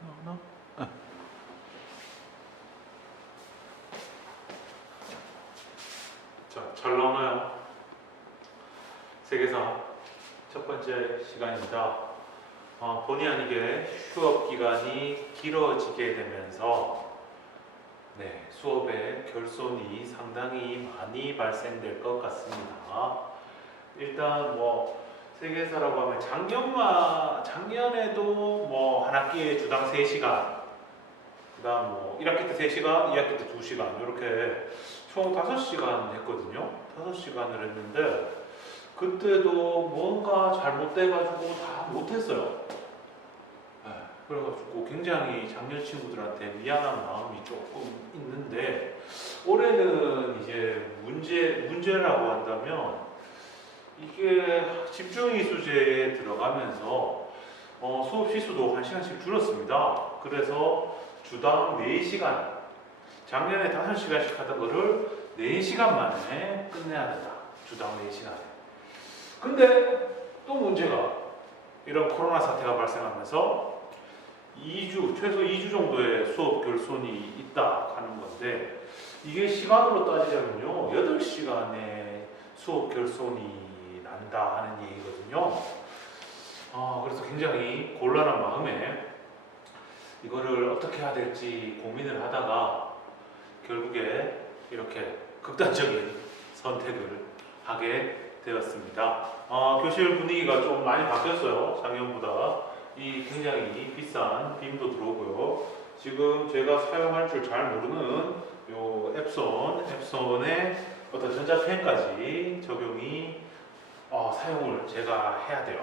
나오나? 아. 자, 잘 나오나요? 세계사 첫 번째 시간입니다. 본의 아니게 휴업 기간이 길어지게 되면서 수업에 결손이 상당히 많이 발생될 것 같습니다. 일단 세계사라고 하면 작년에도 한 학기에 주당 3시간, 그다음 1학기 때 3시간, 2학기 때 2시간 이렇게 총 5시간 했거든요. 5시간을 했는데 그때도 뭔가 잘못돼가지고 다 못했어요. 그래가지고 굉장히 작년 친구들한테 미안한 마음이 조금 있는데, 올해는 이제 문제라고 한다면 이게 집중이 수제에 들어가면서 수업 시수도 1시간씩 줄었습니다. 그래서 주당 4시간, 작년에 5시간씩 하던 거를 4시간 만에 끝내야 된다. 주당 4시간에. 근데 또 문제가, 이런 코로나 사태가 발생하면서 최소 2주 정도의 수업 결손이 있다 하는 건데, 이게 시간으로 따지자면요 8시간의 수업 결손이 난다 하는 얘기거든요. 그래서 굉장히 곤란한 마음에 이거를 어떻게 해야 될지 고민을 하다가 결국에 이렇게 극단적인 선택을 하게 되었습니다. 교실 분위기가 좀 많이 바뀌었어요. 작년보다. 굉장히 비싼 빔도 들어오고요. 지금 제가 사용할 줄 잘 모르는 요 앱손의 어떤 전자펜까지 적용이 사용을 제가 해야 돼요.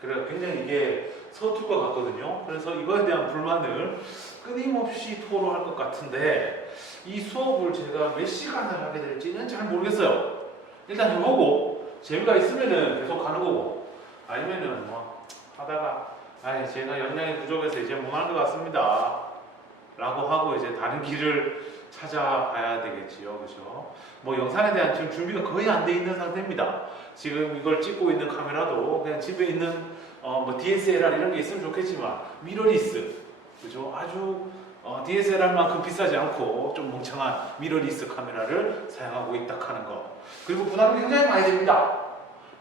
그래서 굉장히 이게 서툴 것 같거든요. 그래서 이거에 대한 불만을 끊임없이 토로할 것 같은데, 이 수업을 제가 몇 시간을 하게 될지는 잘 모르겠어요. 일단 해보고 재미가 있으면은 계속 가는 거고, 아니면은 하다가 제가 역량이 부족해서 이제 못 할 것 같습니다 라고 하고 이제 다른 길을 찾아가야 되겠지요. 그죠? 영상에 대한 지금 준비가 거의 안 돼 있는 상태입니다. 지금 이걸 찍고 있는 카메라도 그냥 집에 있는 DSLR 이런 게 있으면 좋겠지만, 미러리스, 그죠? 아주 DSLR만큼 비싸지 않고 좀 멍청한 미러리스 카메라를 사용하고 있다 하는 거. 그리고 부담이 굉장히 많이 됩니다.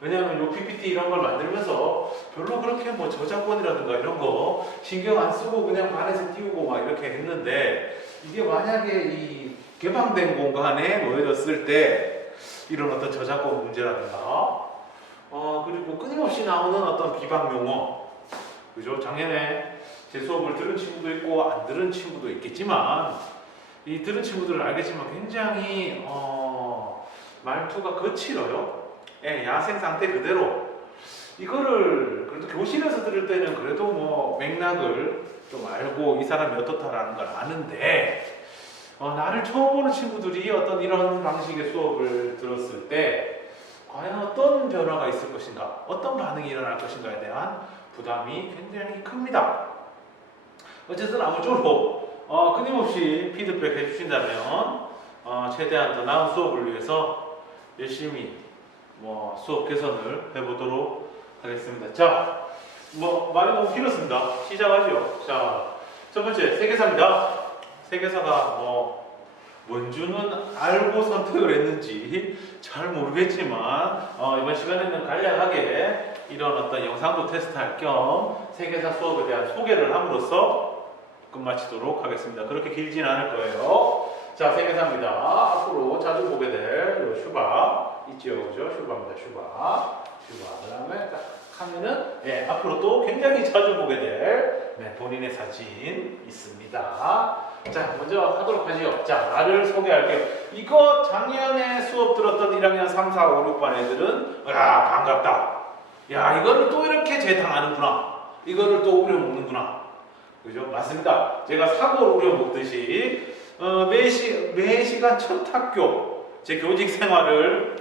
왜냐하면 요 PPT 이런 걸 만들면서 별로 그렇게 저작권이라든가 이런 거 신경 안 쓰고 그냥 반에서 띄우고 막 이렇게 했는데, 이게 만약에 이 개방된 공간에 놓여졌을 때 이런 어떤 저작권 문제라든가 그리고 끊임없이 나오는 어떤 비방 용어, 그죠? 작년에 제 수업을 들은 친구도 있고 안 들은 친구도 있겠지만, 이 들은 친구들은 알겠지만 굉장히 말투가 거칠어요. 야생 상태 그대로. 이거를 그래도 교실에서 들을 때는 그래도 맥락을 좀 알고 이 사람이 어떻다라는 걸 아는데, 나를 처음 보는 친구들이 어떤 이런 방식의 수업을 들었을 때 과연 어떤 변화가 있을 것인가, 어떤 반응이 일어날 것인가에 대한 부담이 굉장히 큽니다. 어쨌든 아무쪼록 끊임없이 피드백 해주신다면 최대한 더 나은 수업을 위해서 열심히 수업 개선을 해보도록 하겠습니다. 자, 말이 너무 길었습니다. 시작하죠. 자, 첫 번째 세계사입니다. 세계사가 뭔지는 알고 선택을 했는지 잘 모르겠지만, 이번 시간에는 간략하게 이런 어떤 영상도 테스트할 겸 세계사 수업에 대한 소개를 함으로써 끝마치도록 하겠습니다. 그렇게 길진 않을 거예요. 자, 세계사입니다. 앞으로 자주 보게 될 슈바 있죠, 그죠? 슈바입니다. 슈바. 그 다음에 딱 하면은 앞으로 또 굉장히 자주 보게 될 본인의 사진 있습니다. 자, 먼저 하도록 하죠. 자, 나를 소개할게요. 이거 작년에 수업 들었던 1학년 3, 4, 5, 6반 애들은 반갑다. 야, 이거를 또 이렇게 재탕하는구나. 이거를 또 우려먹는구나. 그죠? 맞습니다. 제가 사고를 우려먹듯이 매 시간 첫 학교, 제 교직 생활을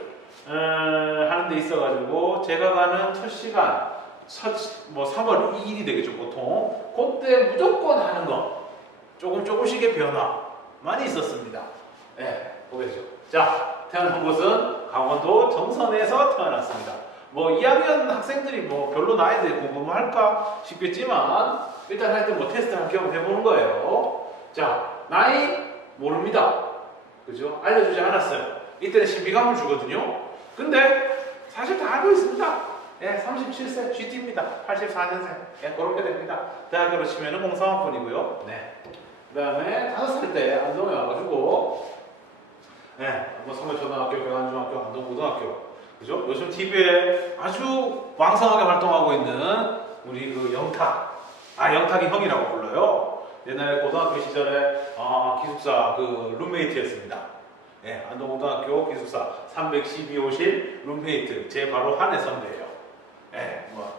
하는 데 있어가지고 제가 가는 첫 시간, 3월 2일이 되겠죠, 보통. 그때 무조건 하는 거. 조금씩의 변화 많이 있었습니다. 보겠죠. 자, 태어난 곳은 강원도 정선에서 태어났습니다. 뭐 2학년 학생들이 뭐 별로 나이에 대해 궁금할까 싶겠지만 일단 하여튼 뭐 테스트 한 경험 해보는 거예요. 자, 나이 모릅니다. 그죠? 알려주지 않았어요. 이때는 신비감을 주거든요. 근데 사실 다 알고 있습니다. 예, 37세 GT입니다. 84년생. 예, 그렇게 됩니다. 대학교로 치면은 03학번이고요. 네. 그 다음에 5살 때 안동에 와가지고, 예, 뭐 서울초등학교, 경안중학교, 안동고등학교. 그죠? 요즘 TV에 아주 왕성하게 활동하고 있는 우리 그 영탁. 영탁이 형이라고 불러요. 옛날에 고등학교 시절에 기숙사 그 룸메이트였습니다. 예, 안동고등학교 기숙사 312호실 룸메이트 제 바로 한해 선배예요. 예, 뭐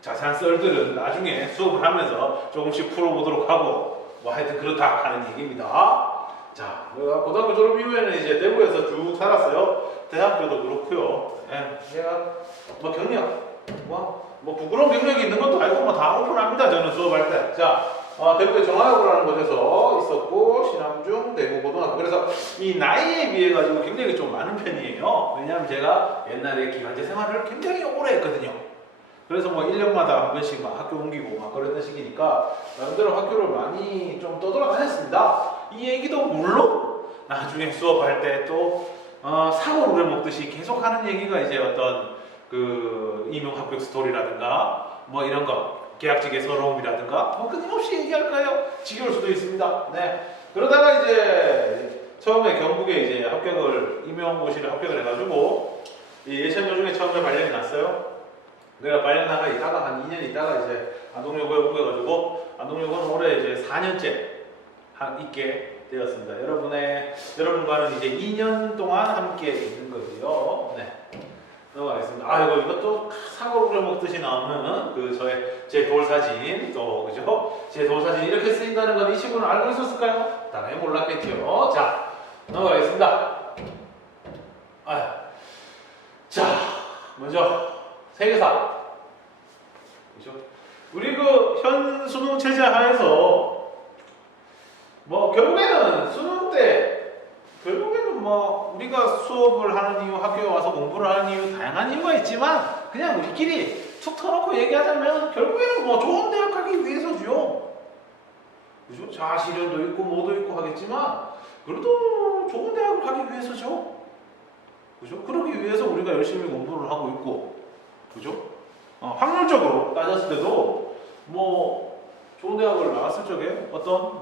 자세한 썰들은 나중에 수업을 하면서 조금씩 풀어보도록 하고 뭐 하여튼 그렇다 하는 얘기입니다. 자, 내가 고등학교 졸업 이후에는 이제 대구에서 쭉 살았어요. 대학교도 그렇고요. 예, 제가 뭐 경력 뭐 부끄러운 경력이 있는 것도 아니고 뭐 다 오픈합니다. 저는 수업할 때. 자, 대구의 정하여고라는 곳에서 있었고 신암중 대구고등학교. 그래서 이 나이에 비해 가지고 경력이 좀 많은 편이에요. 왜냐하면 제가 옛날에 기간제 생활을 굉장히 오래 했거든요. 그래서 뭐 1년마다 한 번씩 막 학교 옮기고 막 그랬던 시기니까 나름대로 학교를 많이 좀 떠돌아다녔습니다. 이 얘기도 물론 나중에 수업할 때 또 사고를 먹듯이 계속 하는 얘기가 이제 어떤 그 이명 합격 스토리라든가 뭐 이런 거 계약직의 서러움이라든가 뭐 끊임없이 얘기할까요? 지겨울 수도 있습니다. 네. 그러다가 이제 처음에 경북에 이제 합격을 임용고시를 합격을 해가지고 이 예천여 중에 처음에 발령이 났어요. 내가 발령 나가 있다가 한 2년 있다가 이제 안동여고에 옮겨가지고 안동여고는 올해 이제 4년째 있게 되었습니다. 여러분과는 이제 2년 동안 함께 있는 거고요. 네. 넘어가겠습니다. 이것도 사고를 먹듯이 나오는 그 제 돌사진 또 그죠? 제 돌사진 이렇게 쓰인다는 건 이 친구는 알고 있었을까요? 당연히 몰랐겠죠. 자, 넘어가겠습니다. 자, 먼저 세계사. 그죠? 우리 그 현 수능 체제 하에서 뭐 결국에는 뭐 우리가 수업을 하는 이유, 학교에 와서 공부를 하는 이유 다양한 이유가 있지만 그냥 우리끼리 툭 터놓고 얘기하자면 결국에는 뭐 좋은 대학 가기 위해서죠. 그죠? 자아실현도 있고 뭐도 있고 하겠지만 그래도 좋은 대학을 가기 위해서죠. 그죠? 그러기 위해서 우리가 열심히 공부를 하고 있고, 그죠? 확률적으로 따졌을 때도 뭐 좋은 대학을 나왔을 적에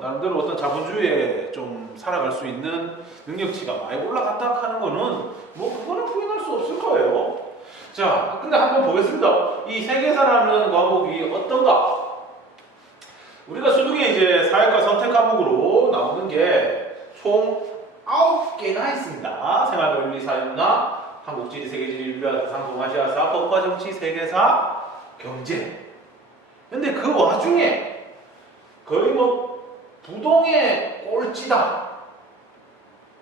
나름대로 어떤 자본주의에 좀 살아갈 수 있는 능력치가 많이 올라간다 하는 거는 뭐 그거는 부인할 수 없을 거예요. 자, 근데 한번 보겠습니다. 이 세계사라는 과목이 어떤가? 우리가 수능에 이제 사회과 선택 과목으로 나오는 게 총 9개가 있습니다. 생활과 윤리, 사회문화, 한국지리, 세계지리, 인류학, 세상, 동아시아사, 법과 정치, 세계사, 경제. 근데 그 와중에 거의 뭐 부동의 꼴찌다.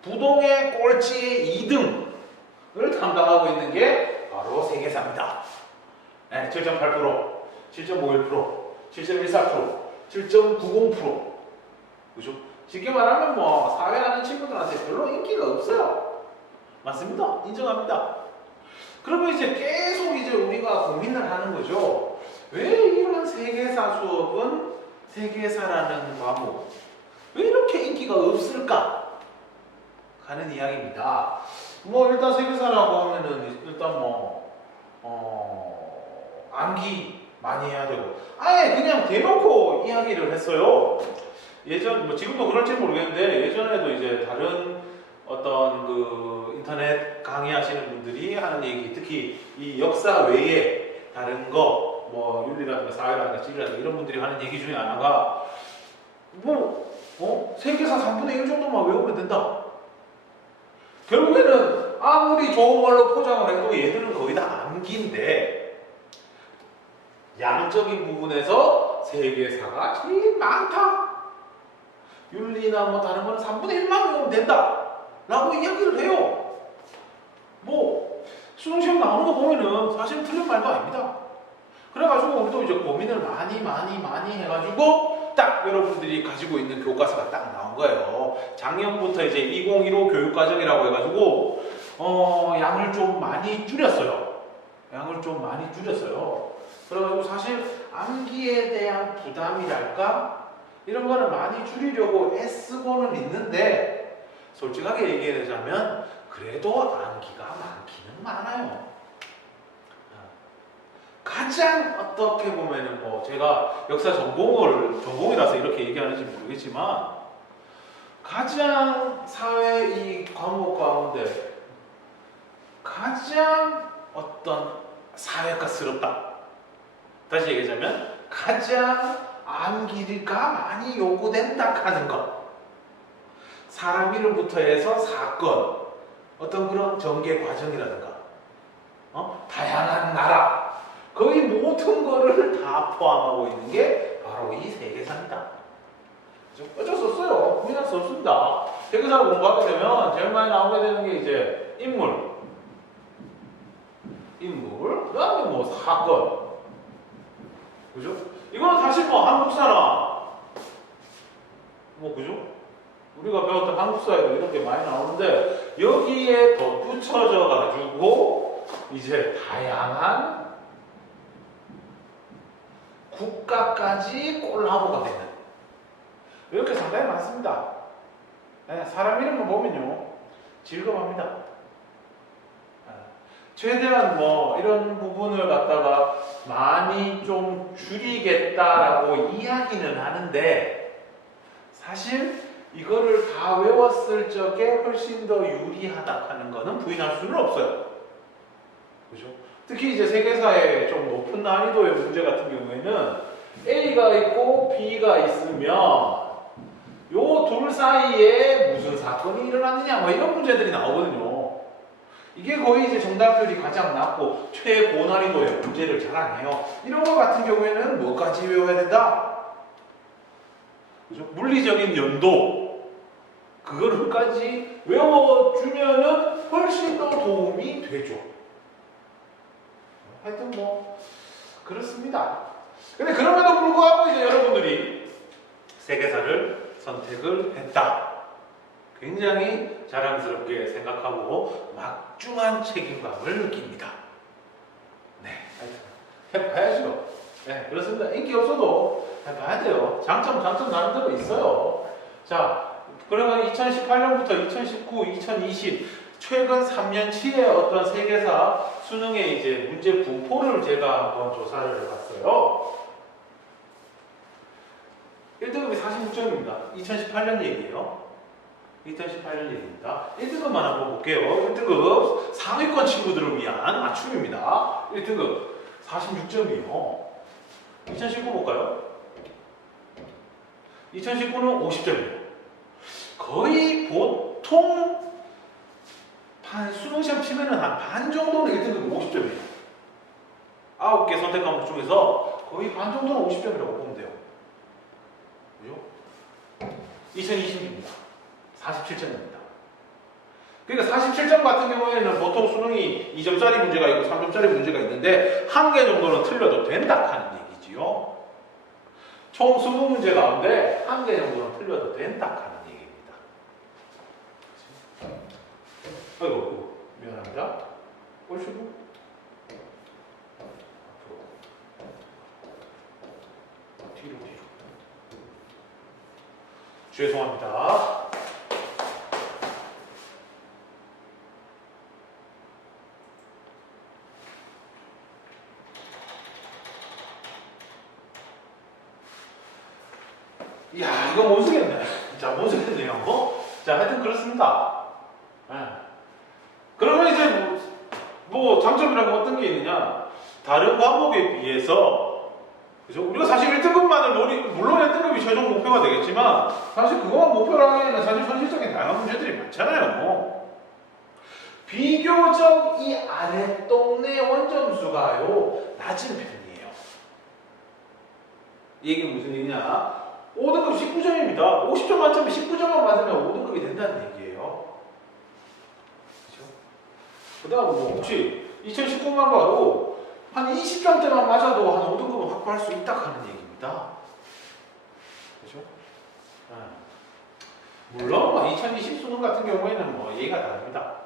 부동의 꼴찌의 2등을 담당하고 있는 게 바로 세계사입니다. 네, 7.8%, 7.51%, 7.14%, 7.90%. 그죠? 쉽게 말하면 뭐 사회하는 친구들한테 별로 인기가 없어요. 맞습니다. 인정합니다. 그러면 이제 계속 이제 우리가 고민을 하는 거죠. 왜 이런 세계사 수업은 세계사라는 과목 왜 이렇게 인기가 없을까 하는 이야기입니다. 뭐 일단 세계사라고 하면은 일단 암기 많이 해야 되고 아예 그냥 대놓고 이야기를 했어요. 뭐 지금도 그럴지 모르겠는데 예전에도 이제 다른 어떤 그 인터넷 강의하시는 분들이 하는 얘기, 특히 이 역사 외에 다른 거 뭐 윤리라든가 사회라든가 지리라든가 이런 분들이 하는 얘기 중에 하나가 세계사 3분의 1 정도만 외우면 된다. 결국에는 아무리 좋은 말로 포장을 해도 얘들은 거의 다 암기인데 양적인 부분에서 세계사가 제일 많다. 윤리나 뭐 다른 거는 3분의 1만 외우면 된다. 라고 이야기를 해요. 뭐 수능시험 나오는 거 보면은 사실 틀린 말도 아닙니다. 그래가지고 우리도 이제 고민을 많이 해가지고 딱 여러분들이 가지고 있는 교과서가 딱 나온 거예요. 작년부터 이제 2015 교육과정이라고 해가지고 양을 좀 많이 줄였어요. 양을 좀 많이 줄였어요. 그래가지고 사실 암기에 대한 부담이랄까 이런 거를 많이 줄이려고 애쓰고는 있는데 솔직하게 얘기하자면 그래도 암기가 많기는 많아요. 가장 어떻게 보면은 뭐 제가 역사 전공이라서 이렇게 얘기하는지 모르겠지만 가장 사회 이 과목 가운데 가장 어떤 사회과스럽다. 다시 얘기하자면 가장 암기가 많이 요구된다 하는 것. 사람 이름부터 해서 사건, 어떤 그런 전개 과정이라든가, 다양한 나라, 거의 모든 거를 다 포함하고 있는 게 바로 이 세계사입니다. 어쩔 수 없어요. 고민할 수 없습니다. 세계사를 공부하게 되면 제일 많이 나오게 되는 게 이제 인물, 그 다음에 뭐 사건, 그죠? 이건 사실 뭐 한국사나 뭐 그죠? 우리가 배웠던 한국사에도 이런 게 많이 나오는데 여기에 덧붙여져 가지고 이제 다양한 국가까지 콜라보가 되는 이렇게 상당히 많습니다. 네, 사람 이름만 보면요 질겁합니다. 최대한 뭐 이런 부분을 갖다가 많이 좀 줄이겠다라고 이야기는 하는데 사실 이거를 다 외웠을 적에 훨씬 더 유리하다 하는 거는 부인할 수는 없어요. 그죠? 특히 이제 세계사의 좀 높은 난이도의 문제 같은 경우에는 A가 있고 B가 있으면 요 둘 사이에 무슨 사건이 일어났느냐 뭐 이런 문제들이 나오거든요. 이게 거의 이제 정답률이 가장 낮고 최고난이도의 문제를 자랑해요. 이런 거 같은 경우에는 뭐까지 외워야 된다? 그죠? 물리적인 연도 그거를까지 외워주면은 훨씬 더 도움이 되죠. 하여튼 뭐 그렇습니다. 근데 그럼에도 불구하고 이제 여러분들이 세계사를 선택을 했다. 굉장히 자랑스럽게 생각하고 막중한 책임감을 느낍니다. 네, 하여튼 해봐야죠. 네, 그렇습니다. 인기 없어도 해봐야 돼요. 장점 나름대로 있어요. 자, 그러면 2018년부터 2019, 2020 최근 3년치의 어떤 세계사 수능의 이제 문제 분포를 제가 한번 조사를 해봤어요. 1등급이 46점입니다. 2018년 얘기예요. 2018년 얘기입니다. 1등급만 한번 볼게요. 1등급 상위권 친구들을 위한 맞춤입니다. 1등급 46점이요. 2019 볼까요? 2019는 50점이에요. 거의 보통 수능시험 치면은 한 반 정도는 1등급이 50점이에요. 9개 선택 과목 중에서 거의 반 정도는 50점이라고 보면 돼요. 그죠? 2020입니다. 47점입니다. 그러니까 47점 같은 경우에는 보통 수능이 2점짜리 문제가 있고 3점짜리 문제가 있는데 한 개 정도는 틀려도 된다 하는 얘기지요. 총 20문제 가운데 한 개 정도는 틀려도 된다 하는 얘기입니다. 아이고 미안합니다. 옳시고 뒤로 죄송합니다. 이야, 이거 못 쓰겠네. 자, 못 쓰겠네요. 자, 하여튼 그렇습니다. 네. 그러면 이제 뭐 장점이라고 어떤 게 있느냐? 다른 과목에 비해서, 그죠? 우리가 사실 1등급만을 물론 1등급이 최종 목표가 되겠지만, 사실 그거만 목표로 하기에는 사실 현실적인 다양한 문제들이 많잖아요. 비교적 이 아랫동네 원점수가요, 낮은 편이에요. 이게 무슨 얘기냐? 5등급 19점입니다. 50점 만점에 19점만 맞으면 5등급이 된다는 얘기예요. 그렇죠? 그 다음 뭐 혹시 2019만 봐도 한 20점대만 맞아도 한 5등급은 확보할 수 있다 하는 얘기입니다. 그렇죠? 물론 뭐 2020 수능 같은 경우에는 뭐 얘기가 다릅니다.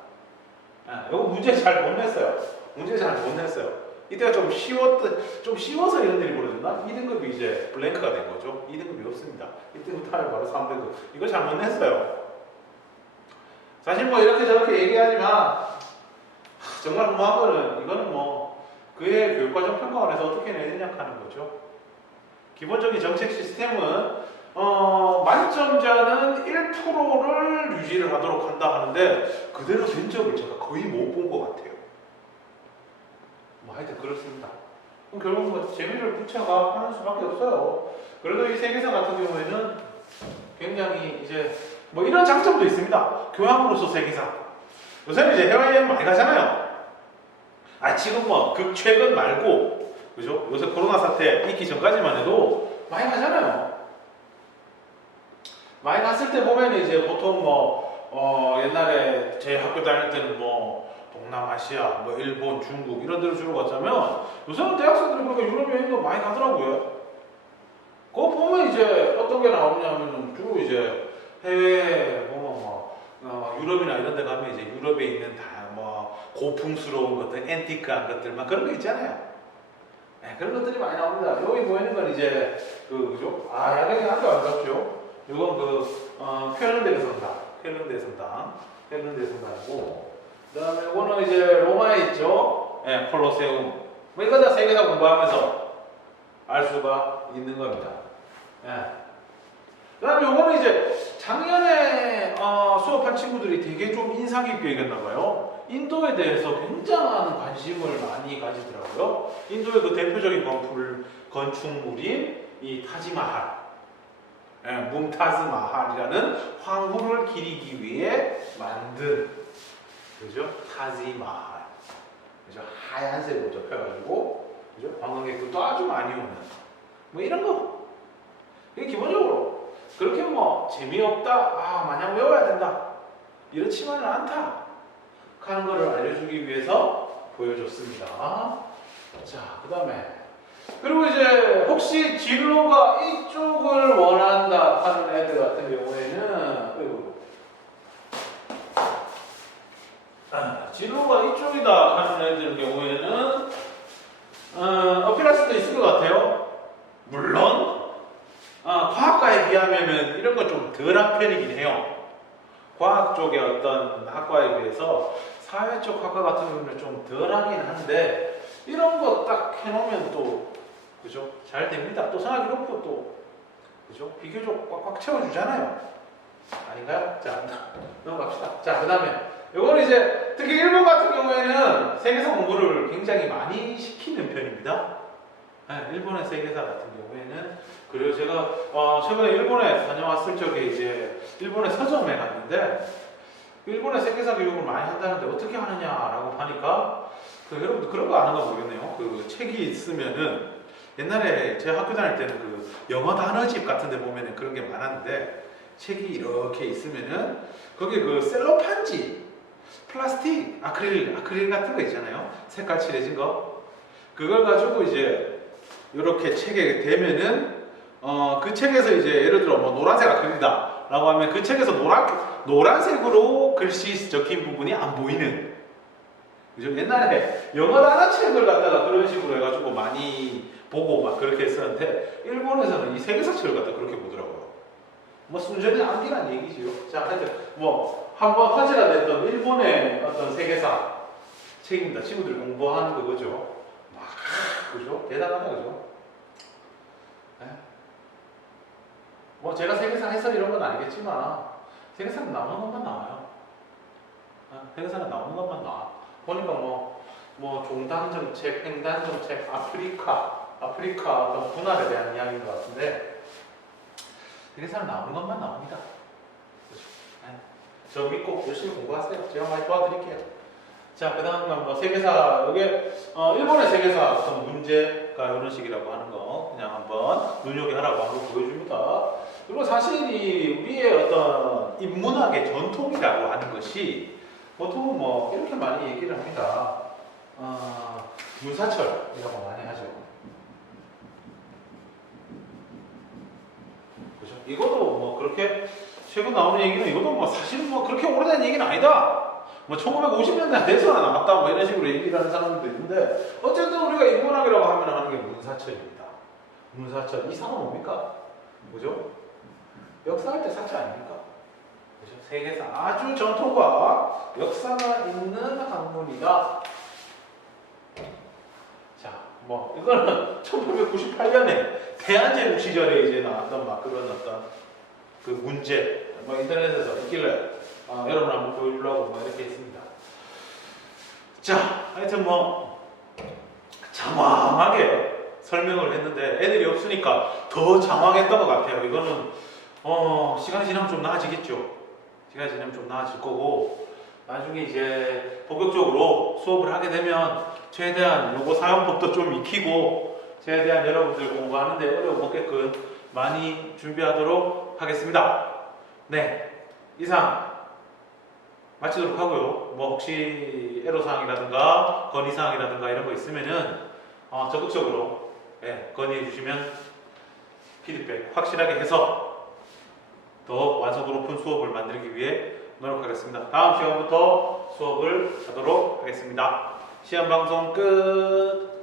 이거 문제 잘 못 냈어요. 문제 잘 못 냈어요. 이때가 좀 쉬워서 이런 일이 벌어졌나? 2등급이 이제 블랭크가 된 거죠. 2등급이 없습니다. 1등급 타면 바로 3등급. 이거 잘 못 냈어요. 사실 뭐 이렇게 저렇게 얘기하지만 정말 궁금한 거는 이거는 뭐 그의 교육과정 평가원에서 어떻게 내느냐 하는 거죠. 기본적인 정책 시스템은 만점자는 1%를 유지를 하도록 한다 하는데 그대로 된 적을 제가 거의 못 본 것 같아요. 뭐 하여튼 그렇습니다. 그럼 결국 뭐 재미를 붙여가 하는 수밖에 없어요. 그래도 이 세계사 같은 경우에는 굉장히 이제 뭐 이런 장점도 있습니다. 교양으로서 세계사. 요새는 이제 해외여행 많이 가잖아요. 지금 뭐 극최근 말고 그죠? 요새 코로나 사태 있기 전까지만 해도 많이 가잖아요. 많이 갔을 때 보면 이제 보통 옛날에 제 학교 다닐 때는 뭐 동남아시아, 뭐 일본, 중국 이런 데로 주로 갔자면 요새는 대학생들이 그러니까 유럽 여행도 많이 가더라고요. 그거 보면 이제 어떤 게 나오냐면 주로 이제 해외 보면 유럽이나 이런 데 가면 이제 유럽에 있는 다 뭐 고풍스러운 것들, 앤티크한 것들 막 그런 거 있잖아요. 네, 그런 것들이 많이 나옵니다. 여기 보이는 건 이제 그죠? 야경이 아주 아름답죠. 이건 쾰른베르 성당, 쾰른베르 성당이고, 그다음에 이거는 이제 로마에 있죠. 예, 콜로세움. 뭐 이거 다 세계사 공부하면서 알 수가 있는 겁니다. 예. 그다음에 이거는 이제 작년에 수업한 친구들이 되게 좀 인상 깊게 얘기했나 봐요. 인도에 대해서 굉장한 관심을 많이 가지더라고요. 인도의 그 대표적인 건축물인 이 타지마할, 뭉타즈 마할이라는 황후를 기리기 위해 만든 그죠? 타지마할. 그죠? 하얀색으로 접혀가지고 그죠? 관광객들도 아주 많이 오는 뭐 이런 거. 이게 기본적으로 그렇게 뭐 재미없다, 마냥 외워야 된다 이렇지만은 않다 하는 거를 알려주기 위해서 보여줬습니다. 자, 그 다음에 그리고 이제 혹시 진로가 이쪽을 원한다 하는 애들 같은 경우에는 진로가 이쪽이다 하는 애들 경우에는 어필할 수도 있을 것 같아요. 물론 과학과에 비하면은 이런 거 좀 덜한 편이긴 해요. 과학 쪽의 어떤 학과에 비해서 사회 쪽 학과 같은 경우는 좀 덜하긴 한데 이런 거 딱 해놓으면 또 그죠? 잘 됩니다. 또 생활 기록부 또 그죠? 비교적 꽉꽉 채워주잖아요. 아닌가요? 자, 넘어갑시다. 자, 그 다음에 이거는 이제 특히 일본 같은 경우에는 세계사 공부를 굉장히 많이 시키는 편입니다. 네, 일본의 세계사 같은 경우에는 그리고 제가 최근에 일본에 다녀왔을 적에 이제 일본의 서점에 갔는데 일본의 세계사 교육을 많이 한다는데 어떻게 하느냐라고 하니까 여러분들 그런 거 아는가 모르겠네요. 그 책이 있으면은 옛날에 제가 학교 다닐 때는 그 영어 단어집 같은 데 보면은 그런 게 많았는데 책이 이렇게 있으면은 거기에 그 셀로판지 플라스틱 아크릴 같은 거 있잖아요. 색깔 칠해진 거 그걸 가지고 이제 이렇게 책에 대면은 그 책에서 이제 예를 들어 뭐 노란색 아크릴이다 라고 하면 그 책에서 노란색으로 글씨 적힌 부분이 안 보이는 그죠? 옛날에 영어 단어책을 갖다가 그런 식으로 해가지고 많이 보고 막 그렇게 했었는데 일본에서는 이 세계사 책을 갖다 그렇게 보더라고요. 뭐 순전히 암기란 얘기지요. 자, 하여튼 뭐 한번 화제가 됐던 일본의 어떤 세계사 책입니다. 친구들 공부하는 거 그죠? 막 그죠? 대단하다 그죠? 네. 뭐 제가 세계사 해설 이런 건 아니겠지만 세계사는 나오는 것만 나와요. 세계사는 나오는 것만 나와. 보니까 뭐 종단 정책, 횡단 정책, 아프리카 어떤 분할에 대한 이야기인 것 같은데 세계사는 나오는 것만 나옵니다. 네. 저 믿고 열심히 공부하세요. 제가 많이 도와드릴게요. 자, 그 다음 뭐 세계사 이게 일본의 세계사 어떤 문제가 이런 식이라고 하는 거 그냥 한번 눈여겨하라고 한번 보여줍니다. 그리고 사실 이 우리의 어떤 인문학의 전통이라고 하는 것이 보통은 뭐 이렇게 많이 얘기를 합니다. 윤사철이라고 많이 하죠. 그죠? 이것도 뭐 그렇게 최근 나오는 얘기는 이것도 뭐 사실은 뭐 그렇게 오래된 얘기는 아니다. 뭐 1950년대 대선에 나왔다 뭐 이런 식으로 얘기를 하는 사람들도 있는데 어쨌든 우리가 인문학이라고 하는 게 문사철입니다. 문사철. 이 사가 뭡니까? 뭐죠? 역사할 때 사철 아닙니까? 그죠? 세계에서 아주 전통과 역사가 있는 학문이다. 자, 뭐 이거는 1898년에 대한제국 시절에 이제 나왔던 막 그런 어떤 그 문제 뭐 인터넷에서 있길래 여러분 한번 보여주려고 뭐 이렇게 했습니다. 자, 하여튼 뭐 장황하게 설명을 했는데 애들이 없으니까 더 장황했던 것 같아요. 이거는 시간이 지나면 좀 나아지겠죠. 시간이 지나면 좀 나아질 거고 나중에 이제 본격적으로 수업을 하게 되면 최대한 요거 사용법도 좀 익히고 최대한 여러분들 공부하는데 어려움 없게끔 많이 준비하도록 하겠습니다. 네, 이상 마치도록 하고요. 뭐 혹시 애로사항이라든가 건의사항이라든가 이런 거 있으면은 적극적으로 건의해 주시면 피드백 확실하게 해서 더 완성도 높은 수업을 만들기 위해 노력하겠습니다. 다음 시간부터 수업을 하도록 하겠습니다. 시험 방송 끝.